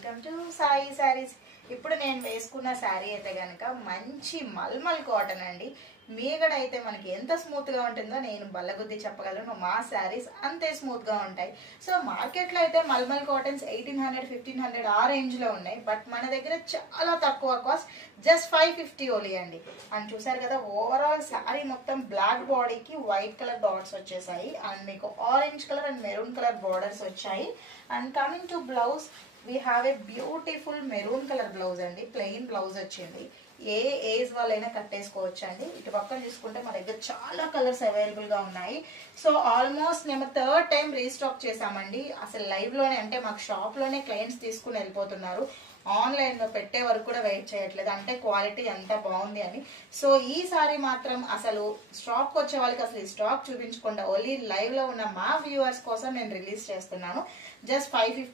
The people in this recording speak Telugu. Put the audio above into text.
Welcome to Sai saris. ఇప్పుడు నేను వేసుకున్న శారీ అయితే కనుక మంచి మల్మల్ కాటన్ అండి. మీగడ అయితే మనకి ఎంత స్మూత్ గా ఉంటుందో నేను బల్లగుద్ది చెప్పగలను. మా శారీస్ అంతే స్మూత్ గా ఉంటాయి. సో మార్కెట్ లో అయితే మల్మల్ కాటన్స్ 1800 1500 ఆ రేంజ్ లో ఉన్నాయి. బట్ మన దగ్గర చాలా తక్కువ కాస్ట్, జస్ట్ 550 ఓన్లీ అండి. అండ్ చూసారు కదా, ఓవరాల్ శారీ మొత్తం బ్లాక్ బాడీకి వైట్ కలర్ డాట్స్ వచ్చేసాయి. అండ్ మీకు orange colour and maroon colour borders వచ్చాయి. And coming to blouse, we have a beautiful maroon colour blouse అండి. ప్లెయిన్ బ్లౌజ్ వచ్చింది. ఏ ఏజ్ వాళ్ళైనా కట్టేసుకోవచ్చు అండి. ఇటు పక్కన చూసుకుంటే మా దగ్గర చాలా కలర్స్ అవైలబుల్ గా ఉన్నాయి. సో ఆల్మోస్ట్ మేము థర్డ్ టైం రీస్టాక్ చేసామండి. అసలు లైవ్ లోనే, అంటే మాకు షాప్ లోనే క్లయింట్స్ తీసుకుని వెళ్ళిపోతున్నారు. ఆన్లైన్ లో పెట్టే వరకు కూడా వెయిట్ చేయట్లేదు, అంటే క్వాలిటీ ఎంత బాగుంది అని. సో ఈ సారీ మాత్రం అసలు స్టాక్ వచ్చే వాళ్ళకి అసలు ఈ స్టాక్ చూపించకుండా ఓన్లీ లైవ్ లో ఉన్న మా వ్యూవర్స్ కోసం నేను రిలీజ్ చేస్తున్నాను. జస్ట్ 550